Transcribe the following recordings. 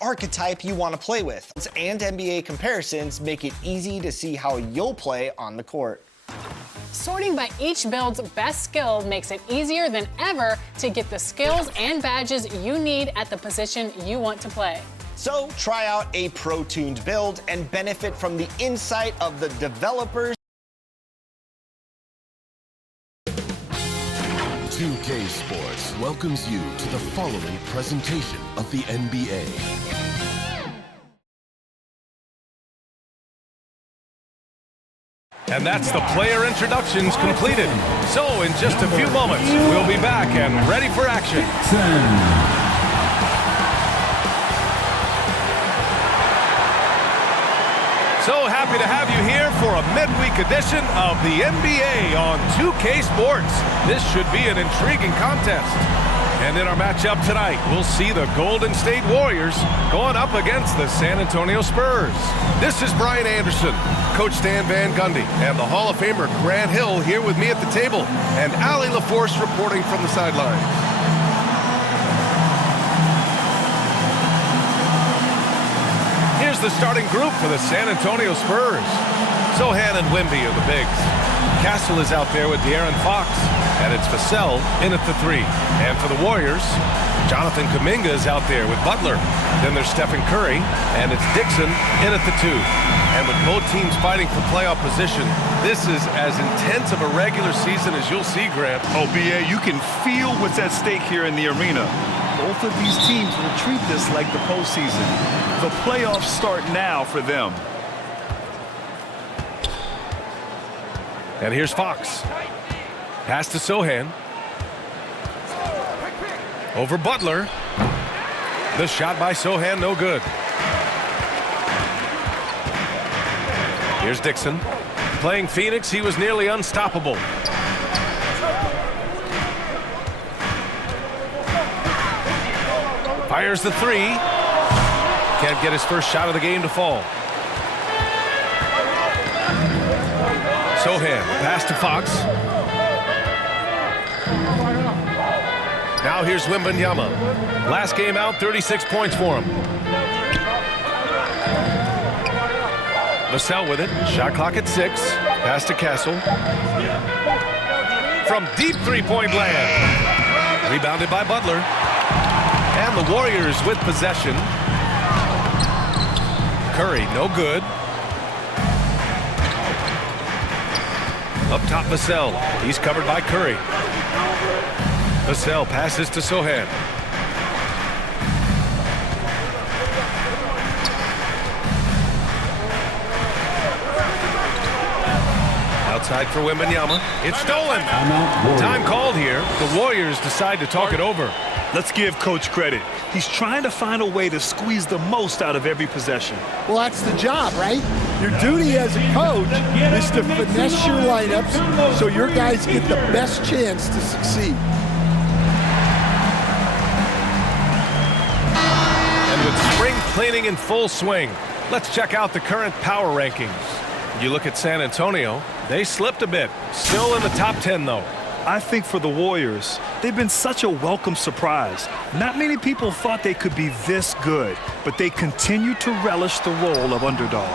archetype you want to play with. And NBA comparisons make it easy to see how you'll play on the court. Sorting by each build's best skill makes it easier than ever to get the skills and badges you need at the position you want to play. So try out a pro-tuned build and benefit from the insight of the developers. 2K Sports welcomes you to the following presentation of the NBA. And that's the player introductions completed. So in just a few moments, we'll be back and ready for action. So happy to have you here for a midweek edition of the NBA on 2K Sports. This should be an intriguing contest. And in our matchup tonight, we'll see the Golden State Warriors going up against the San Antonio Spurs. This is Brian Anderson, Coach Stan Van Gundy, and the Hall of Famer Grant Hill here with me at the table, and Allie LaForce reporting from the sidelines. Here's the starting group for the San Antonio Spurs. Sohan and Wemby are the bigs. Castle is out there with De'Aaron Fox, and it's Vassell in at the 3. And for the Warriors, Jonathan Kuminga is out there with Butler. Then there's Stephen Curry, and it's Dixon in at the 2. And with both teams fighting for playoff position, this is as intense of a regular season as you'll see, Grant. Oh, BA, you can feel what's at stake here in the arena. Both of these teams will treat this like the postseason. The playoffs start now for them. And here's Fox. Pass to Sohan. Over Butler. The shot by Sohan, no good. Here's Dixon. Playing Phoenix, he was nearly unstoppable. Fires the 3. Can't get his first shot of the game to fall. Sohan, pass to Fox. Now here's Wembanyama. Last game out, 36 points for him. Vassell with it. Shot clock at 6. Pass to Castle. From deep three-point land. Rebounded by Butler. And the Warriors with possession. Curry, no good. Up top, Vassell. He's covered by Curry. Vassell passes to Sohan. Outside for Wembanyama. It's stolen. Time called here. The Warriors decide to talk it over. Let's give Coach credit. He's trying to find a way to squeeze the most out of every possession. Well, that's the job, right? Your duty as a coach is to finesse your lineups so your guys get the best chance to succeed. And with spring cleaning in full swing, let's check out the current power rankings. You look at San Antonio, they slipped a bit. Still in the top 10, though. I think for the Warriors, they've been such a welcome surprise. Not many people thought they could be this good, but they continue to relish the role of underdog.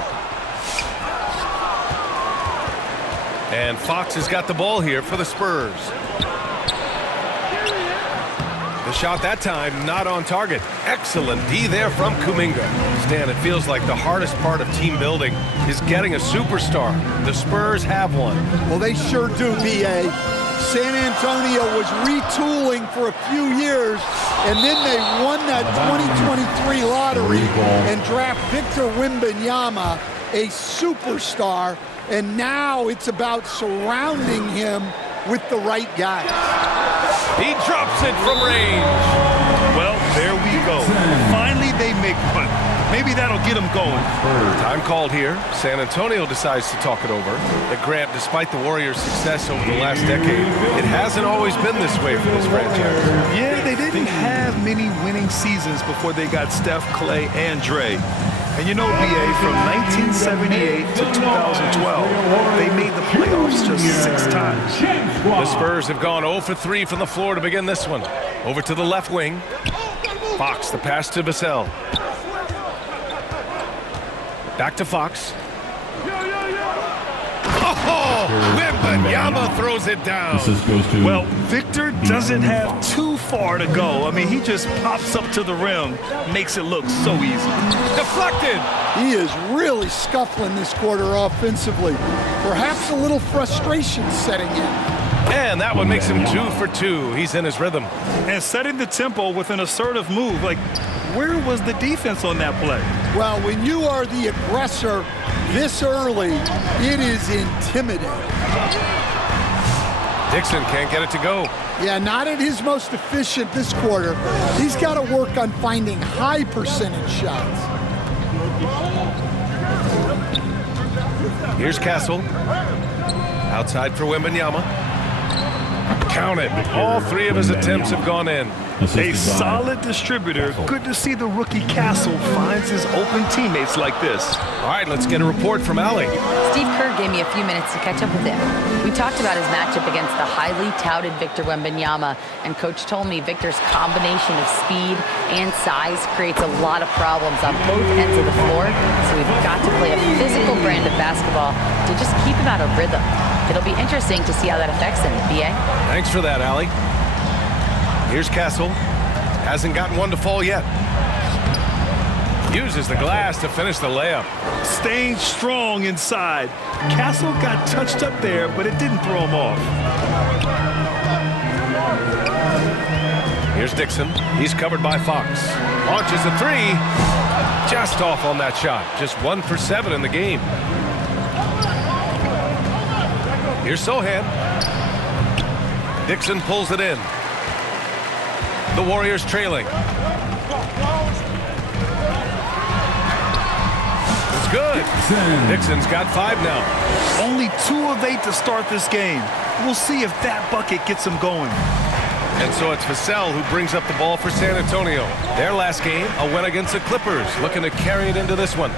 And Fox has got the ball here for the Spurs. The shot that time not on target. Excellent D there from Kuminga. Stan, it feels like the hardest part of team building is getting a superstar. The Spurs have one. Well, they sure do, B.A. San Antonio was retooling for a few years, and then they won that 2023 lottery and draft Victor Wembanyama, a superstar, and now it's about surrounding him with the right guys. He drops it from range. Well, there we go. Finally, they make one. Maybe that'll get them going. Time called here. San Antonio decides to talk it over. But Grant, despite the Warriors' success over the last decade, it hasn't always been this way for this franchise. Yeah, they didn't have many winning seasons before they got Steph, Clay, and Dre. And you know, BA, from 1978 to 2012, they made the playoffs just 6 times. The Spurs have gone 0 for 3 from the floor to begin this one. Over to the left wing. Fox, the pass to Vassell. Back to Fox. Oh, Wembanyama throws it down. Well, Victor doesn't have too far to go. I mean, he just pops up to the rim, makes it look so easy. Deflected. He is really scuffling this quarter offensively. Perhaps a little frustration setting in. And that one makes him 2 for 2. He's in his rhythm. And setting the tempo with an assertive move. Like, where was the defense on that play? Well, when you are the aggressor this early, it is intimidating. Dixon can't get it to go. Yeah, not at his most efficient this quarter. He's got to work on finding high percentage shots. Here's Castle. Outside for Wembanyama. Count it. All 3 of his attempts have gone in. A solid distributor. Good to see the rookie Castle finds his open teammates like this. All right, let's get a report from Allie. Steve Kerr gave me a few minutes to catch up with him. We talked about his matchup against the highly touted Victor Wembanyama, and Coach told me Victor's combination of speed and size creates a lot of problems on both ends of the floor, so we've got to play a physical brand of basketball to just keep him out of rhythm. It'll be interesting to see how that affects him, B.A. Thanks for that, Allie. Here's Castle. Hasn't gotten one to fall yet. Uses the glass to finish the layup. Staying strong inside. Castle got touched up there, but it didn't throw him off. Here's Dixon. He's covered by Fox. Launches a 3. Just off on that shot. Just 1 for 7 in the game. Here's Sohan. Dixon pulls it in. The Warriors trailing. It's good. Dixon's got 5 now. Only 2 of 8 to start this game. We'll see if that bucket gets him going. And so it's Vassell who brings up the ball for San Antonio. Their last game, a win against the Clippers, looking to carry it into this one.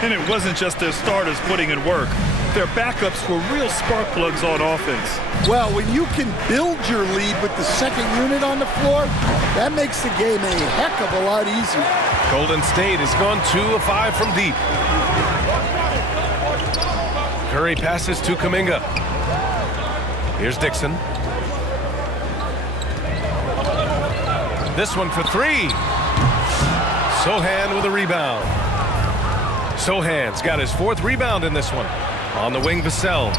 And it wasn't just their starters putting in work. Their backups were real spark plugs on offense. Well, when you can build your lead with the second unit on the floor, that makes the game a heck of a lot easier. Golden State has gone 2 of 5 from deep. Curry passes to Kuminga. Here's Dixon. This one for 3. Sohan with a rebound. Sohan's got his 4th rebound in this one. On the wing, Vassell.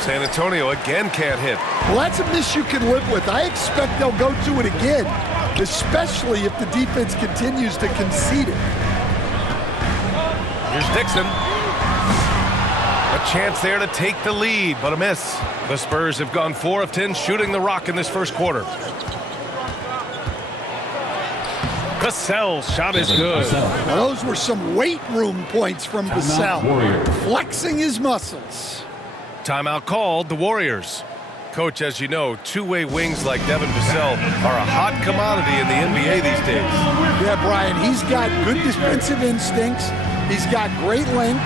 San Antonio again can't hit. Well, that's a miss you can live with. I expect they'll go to it again, especially if the defense continues to concede it. Here's Dixon. A chance there to take the lead, but a miss. The Spurs have gone 4 of 10 shooting the rock in this first quarter. Vassell's shot is good. Now, those were some weight room points from Vassell, flexing his muscles. Timeout called, the Warriors. Coach, as you know, two-way wings like Devin Vassell are a hot commodity in the NBA these days. Yeah, Brian, he's got good defensive instincts. He's got great length.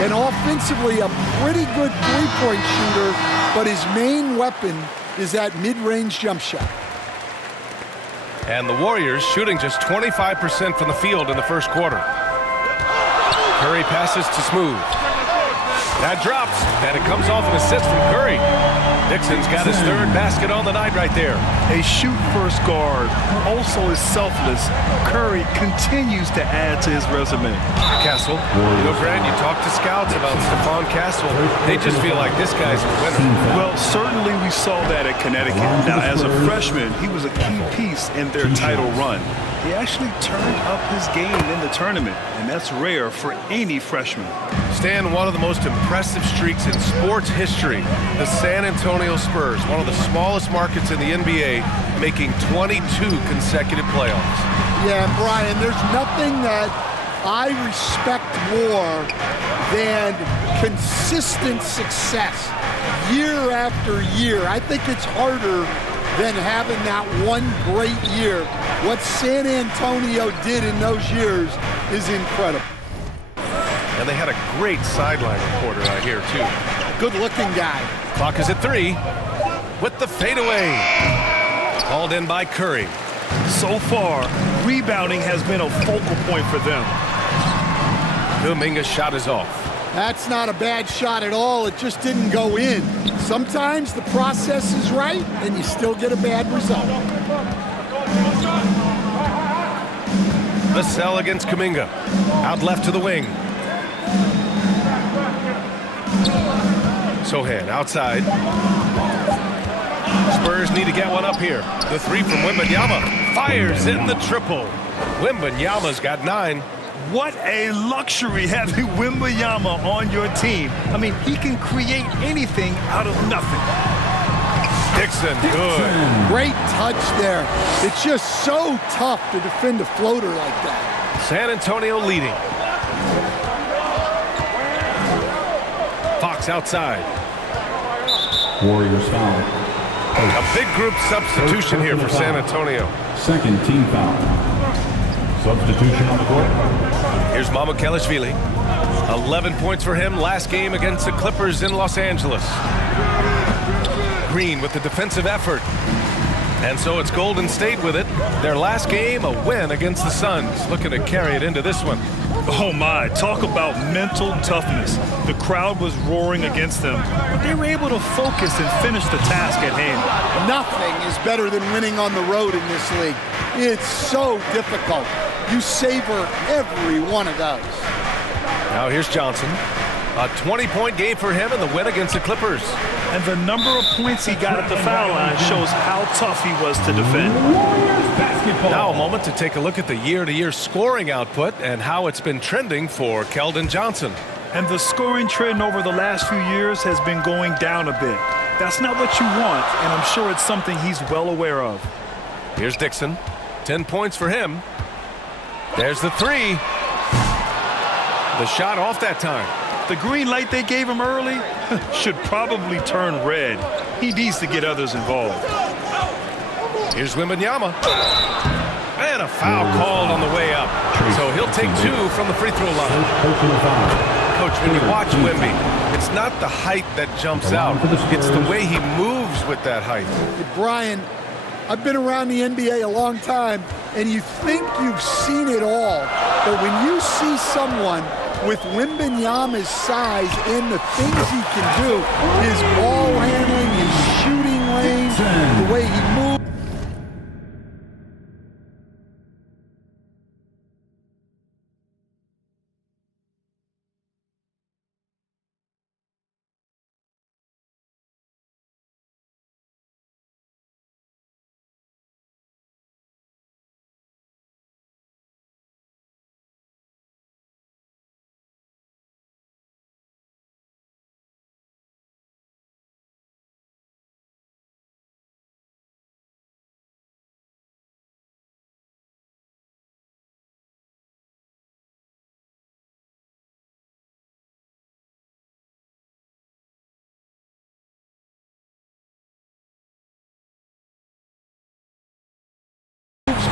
And offensively, a pretty good three-point shooter. But his main weapon is that mid-range jump shot. And the Warriors shooting just 25% from the field in the first quarter. Curry passes to Smooth. That drops, and it comes off an assist from Curry. Dixon's got his 3rd basket on the night right there. A shoot-first guard, also is selfless. Curry continues to add to his resume. Castle. You know, Grant, you talk to scouts about Stephon Castle. They just feel like this guy's a winner. Well, certainly we saw that at Connecticut. Now, as a freshman, he was a key piece in their title run. He actually turned up his game in the tournament, and that's rare for any freshman. Stan, one of the most impressive streaks in sports history, the San Antonio Spurs, one of the smallest markets in the NBA, making 22 consecutive playoffs. Yeah, Brian, there's nothing that I respect more than consistent success year after year. I think it's harder than having that one great year. What San Antonio did in those years is incredible. And they had a great sideline reporter out here, too. Good-looking guy. Clock is at 3 with the fadeaway. Called in by Curry. So far, rebounding has been a focal point for them. Kuminga's shot is off. That's not a bad shot at all. It just didn't go in. Sometimes the process is right, and you still get a bad result. Vassell against Kuminga. Out left to the wing. Sohan outside. Spurs need to get one up here. The 3 from Wembanyama. Fires in the triple. Wembanyama's got 9. What a luxury having Wembanyama on your team. I mean, he can create anything out of nothing. Dixon, good. Great touch there. It's just so tough to defend a floater like that. San Antonio leading. Fox outside. Warriors foul. A big group substitution here for San Antonio. Second team foul. Substitution on the court. Here's Mamukelashvili. 11 points for him last game against the Clippers in Los Angeles. Green with the defensive effort. And so it's Golden State with it. Their last game, a win against the Suns. Looking to carry it into this one. Oh my, talk about mental toughness. The crowd was roaring against them, but they were able to focus and finish the task at hand. Nothing is better than winning on the road in this league. It's so difficult. You savor every one of those. Now here's Johnson. A 20-point game for him in the win against the Clippers. And the number of points he got at the foul line shows how tough he was to defend. Now a moment to take a look at the year-to-year scoring output and how it's been trending for Keldon Johnson. And the scoring trend over the last few years has been going down a bit. That's not what you want, and I'm sure it's something he's well aware of. Here's Dixon. 10 points for him. There's the 3. The shot off that time. The green light they gave him early should probably turn red. He needs to get others involved. Here's Wembanyama. And a foul called on the way up. So he'll take 2 from the free throw line. Coach, when you watch Wemby, it's not the height that jumps out. It's the way he moves with that height. Hey, Brian, I've been around the NBA a long time, and you think you've seen it all. But when you see someone with Wembanyama's size and the things he can do, his ball handling, his shooting range, the way he moves.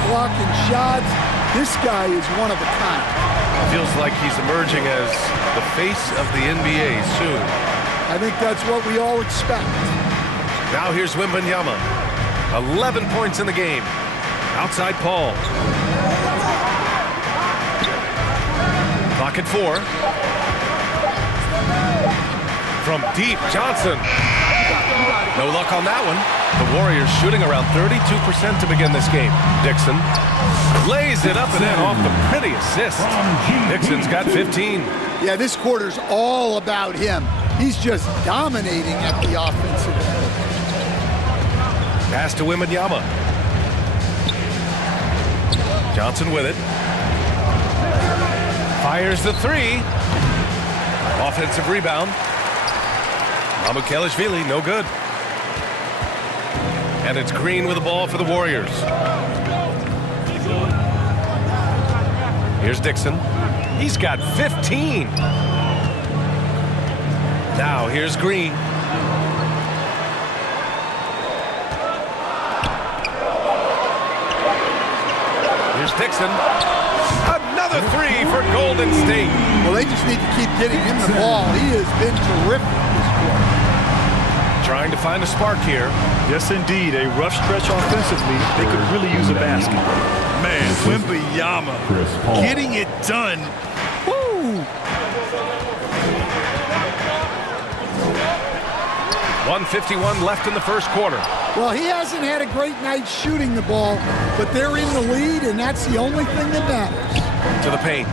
Blocking shots. This guy is one of a kind. Feels like he's emerging as the face of the NBA soon. I think that's what we all expect. Now here's Wembanyama. 11 points in the game. Outside Paul. Clock at 4. From deep, Johnson. No luck on that one. The Warriors shooting around 32% to begin this game. Dixon lays it up and in off the pretty assist. Dixon's got 15. Yeah, this quarter's all about him. He's just dominating at the offensive end. Pass to Wembanyama. Johnson with it. Fires the 3. Offensive rebound. Mamukelashvili, no good. And it's Green with the ball for the Warriors. Here's Dixon. He's got 15. Now here's Green. Dixon. Another three for Golden State. Well, they just need to keep getting him the ball. He has been terrific this quarter. Trying to find a spark here. Yes, indeed. A rough stretch offensively. They could really use a basket. Man, Wembanyama getting it done. Woo! 1:51 left in the first quarter. Well, he hasn't had a great night shooting the ball, but they're in the lead, and that's the only thing that matters. To the paint.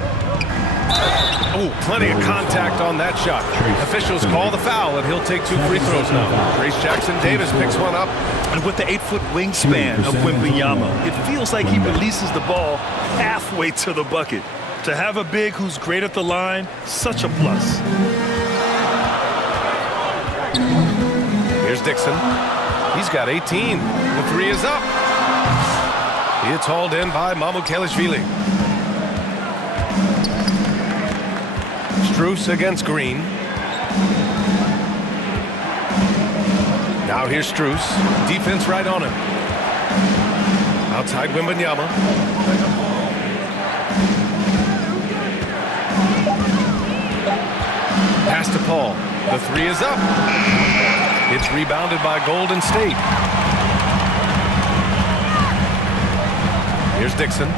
Oh, plenty of contact on that shot. Officials call the foul, and he'll take 2 free throws now. Trace Jackson-Davis picks one up. And with the 8-foot wingspan of Wembanyama, it feels like he releases the ball halfway to the bucket. To have a big who's great at the line, such a plus. Here's Dixon. He's got 18. The three is up. It's hauled in by Mamukelashvili. Strus against Green. Now here's Strus. Defense right on him. Outside Wembanyama. Pass to Paul. The three is up. It's rebounded by Golden State. Here's Dixon.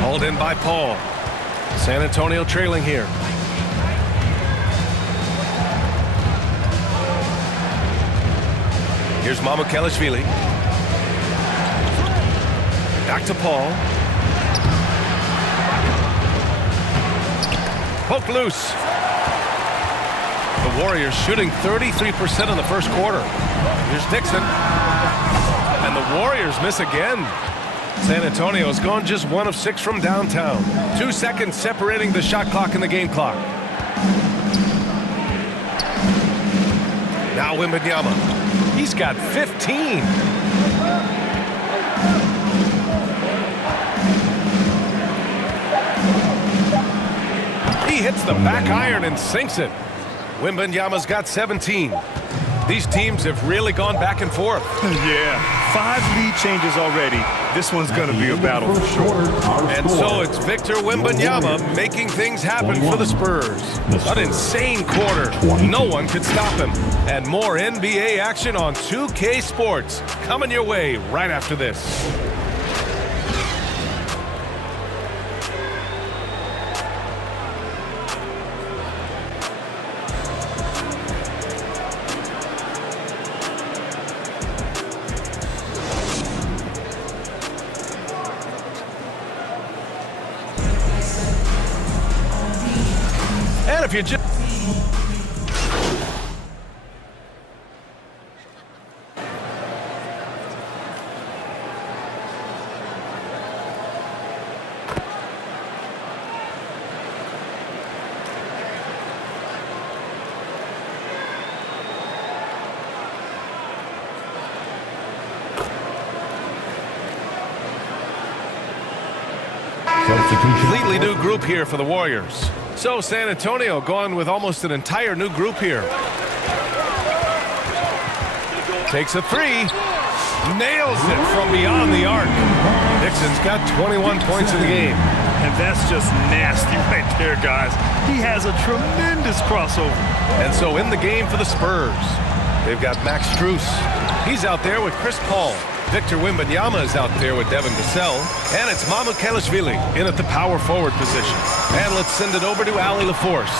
Hauled in by Paul. San Antonio trailing here. Here's Mamukelashvili. Back to Paul. Poke loose. The Warriors shooting 33% in the first quarter. Here's Dixon. And the Warriors miss again. San Antonio's gone just 1 of 6 from downtown. 2 seconds separating the shot clock and the game clock. Now Wembanyama. He's got 15. He hits the back iron and sinks it. Wembanyama's got 17. These teams have really gone back and forth. Yeah, 5 lead changes already. This one's going to be a battle for sure. And so it's Victor Wembanyama making things happen for the Spurs. An insane quarter. No one could stop him. And more NBA action on 2K Sports coming your way right after this. And if you just... Completely new group here for the Warriors. So San Antonio going with almost an entire new group here. Takes a three. Nails it from beyond the arc. Dixon's got 21 points in the game. And that's just nasty right there, guys. He has a tremendous crossover. And so in the game for the Spurs, they've got Max Strus. He's out there with Chris Paul. Victor Wembanyama is out there with Devin Vassell. And it's Mamukelashvili in at the power forward position. And let's send it over to Allie LaForce.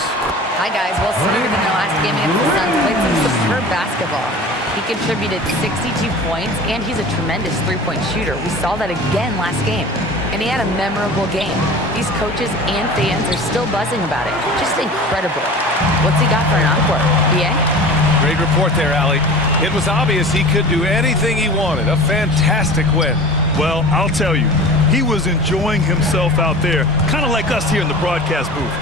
Hi, guys. Well, Smooth in the last game against the Suns played some superb basketball. He contributed 62 points, and he's a tremendous three-point shooter. We saw that again last game. And he had a memorable game. These coaches and fans are still buzzing about it. Just incredible. What's he got for an encore? BA? Great report there, Allie. It was obvious he could do anything he wanted. A fantastic win. Well, I'll tell you, he was enjoying himself out there, kind of like us here in the broadcast booth.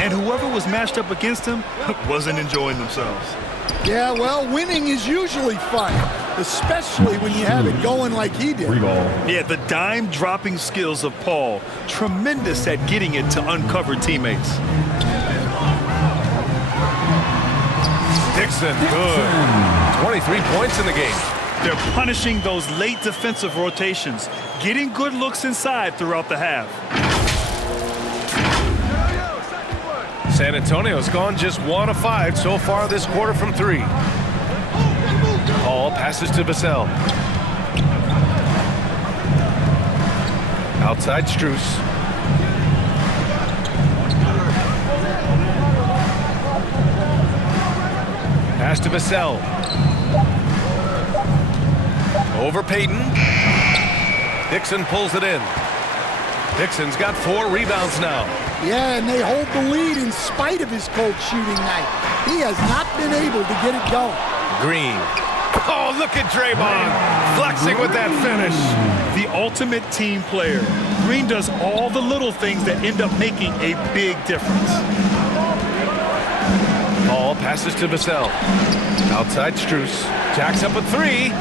And whoever was matched up against him wasn't enjoying themselves. Yeah, well, winning is usually fun, especially when you have it going like he did. Yeah, the dime-dropping skills of Paul, tremendous at getting it to uncover teammates. Dixon, good. 23 points in the game. They're punishing those late defensive rotations, getting good looks inside throughout the half. San Antonio's gone just 1 of 5 so far this quarter from 3. Paul passes to Vassell. Outside Strus. Pass to Vassell. Over Payton. Dixon pulls it in. Dixon's got 4 rebounds now. Yeah, and they hold the lead in spite of his cold shooting night. He has not been able to get it going. Green. Oh, look at Draymond flexing with that finish. The ultimate team player. Green does all the little things that end up making a big difference. Paul passes to Vassell. Outside Strus. Jacks up a 3.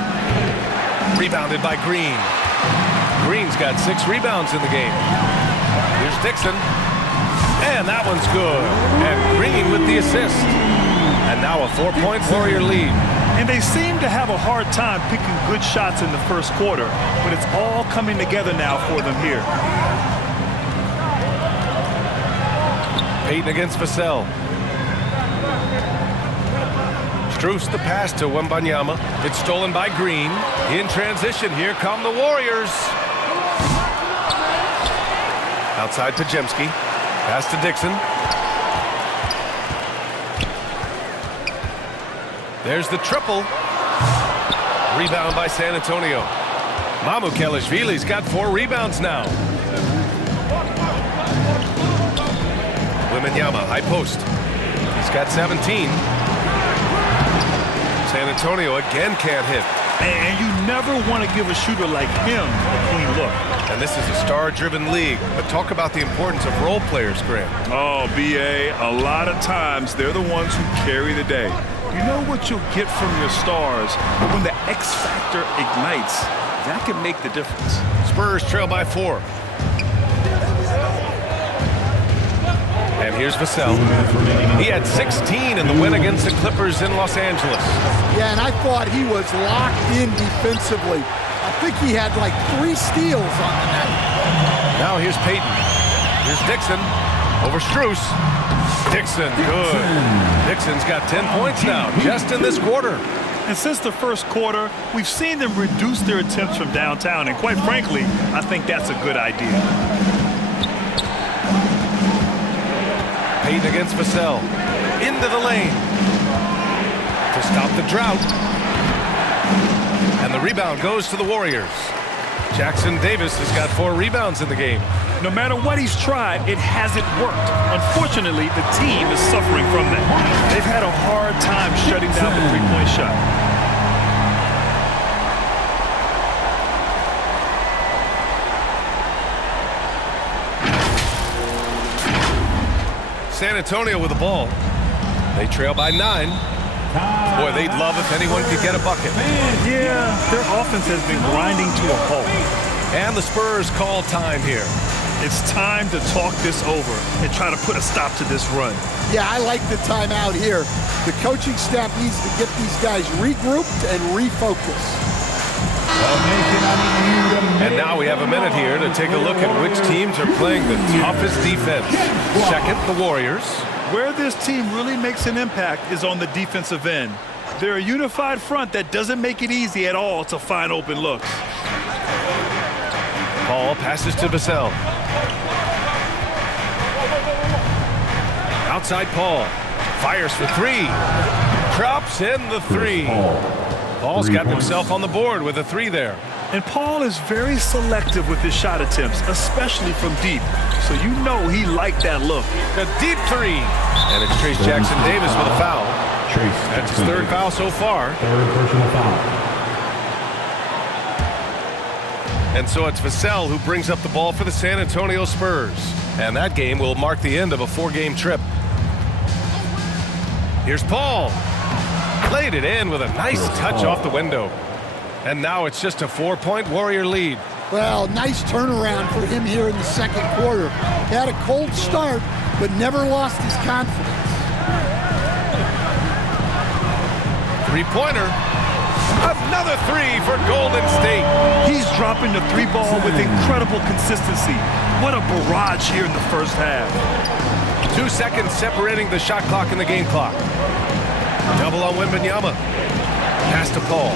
Rebounded by Green. Green's got 6 rebounds in the game. Here's Dixon. And that one's good. And Green with the assist. And now a 4-point Warrior lead. And they seem to have a hard time picking good shots in the first quarter, but it's all coming together now for them here. Payton against Vassell. Strus the pass to Wembanyama. It's stolen by Green. In transition, here come the Warriors. Outside to Jemski. Pass to Dixon. There's the triple. Rebound by San Antonio. Mamukelashvili's got 4 rebounds now. Wembanyama, high post. He's got 17. San Antonio again can't hit. And you never want to give a shooter like him a clean look. And this is a star-driven league. But talk about the importance of role players, Grant. Oh, B.A., a lot of times they're the ones who carry the day. You know what you'll get from your stars, but when the X factor ignites, that can make the difference. Spurs trail by 4. And here's Vassell. He had 16 in the win against the Clippers in Los Angeles. Yeah, and I thought he was locked in defensively. I think he had like 3 steals on the night. Now here's Payton. Here's Dixon. Over Strus. Dixon, good. Dixon's got 10 points now, just in this quarter. And since the first quarter, we've seen them reduce their attempts from downtown, and quite frankly, I think that's a good idea. Payton against Vassell. Into the lane. To stop the drought. And the rebound goes to the Warriors. Jackson Davis has got 4 rebounds in the game. No matter what he's tried, it hasn't worked. Unfortunately, the team is suffering from that. They've had a hard time shutting down the three-point shot. San Antonio with the ball. They trail by 9. Boy, they'd love if anyone could get a bucket. Yeah, their offense has been grinding to a halt. And the Spurs call time here. It's time to talk this over and try to put a stop to this run. Yeah, I like the timeout here. The coaching staff needs to get these guys regrouped and refocused. And now we have a minute here to take a look at which teams are playing the toughest defense. Second, the Warriors. Where this team really makes an impact is on the defensive end. They're a unified front that doesn't make it easy at all to find open looks. Paul passes to Vassell. Outside Paul. Fires for 3. Drops in the 3. Paul's got himself on the board with a 3 there. And Paul is very selective with his shot attempts, especially from deep. So you know he liked that look. The deep 3. And it's Trace Jackson Davis with a foul. That's his 3rd foul so far. 3rd personal foul. And so it's Vassell who brings up the ball for the San Antonio Spurs. And that game will mark the end of a 4-game trip. Here's Paul. Laid it in with a nice touch off the window. And now it's just a 4-point Warrior lead. Well, nice turnaround for him here in the second quarter. He had a cold start, but never lost his confidence. Three-pointer. Another three for Golden State. He's dropping the three ball with incredible consistency. What a barrage here in the first half. 2 seconds separating the shot clock and the game clock. Double on Wembanyama. Pass to Paul.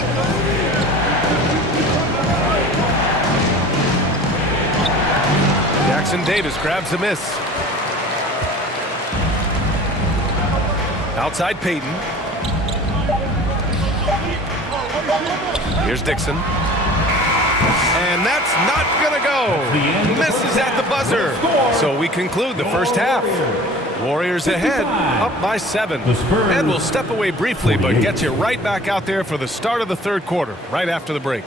Jackson Davis grabs a miss. Outside Payton. Here's Dixon. And that's not going to go. Misses at the buzzer. So we conclude the first half. Warriors ahead, up by 7. And we'll step away briefly, but get you right back out there for the start of the third quarter, right after the break.